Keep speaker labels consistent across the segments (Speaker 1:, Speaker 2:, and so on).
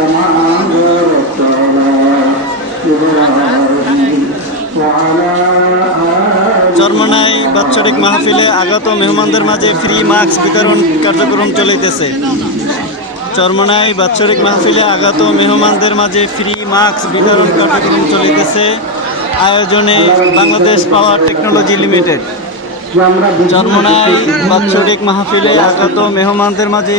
Speaker 1: كما باركت বাৎসরিক মাহফিলে আগত মেহমানদের মাঝে ফ্রি মাস্ক বিতরণ কার্যক্রম চলিতেছে। চরমনাই বাৎসরিক মাহফিলে আগত মেহমানদের মাঝে ফ্রি মাস্ক বিতরণ কার্যক্রম চলিতেছে। আয়োজনে Bangladesh power technology limited. Charmonai বাৎসরিক মাহফিলে আগত মেহমানদের মাঝে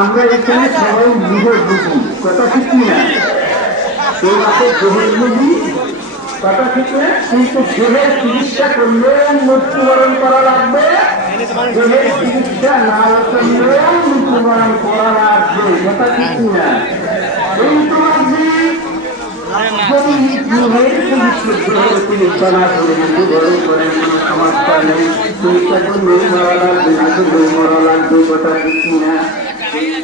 Speaker 2: আমরা এখানে সবাই বুঝি কথা ঠিক না মাসে জহির বুঝি কথা ঠিক না কিন্তু জহের চিকিৎসা করলে মৃত্যুবরণ করা লাগবে। জহের চিকিৎসা না করলে মৃত্যুবরণ করা লাগবে। কথা ঠিক না এই তোমার যদি জহের চিকিৎসা চিকিৎসা না করে মৃত্যুবরণ করেন কোনো সমস্যা নেই। চিকিৎসা করলে মরা লাগবে, না মরা লাগবে, কথা ঠিক না Thank you.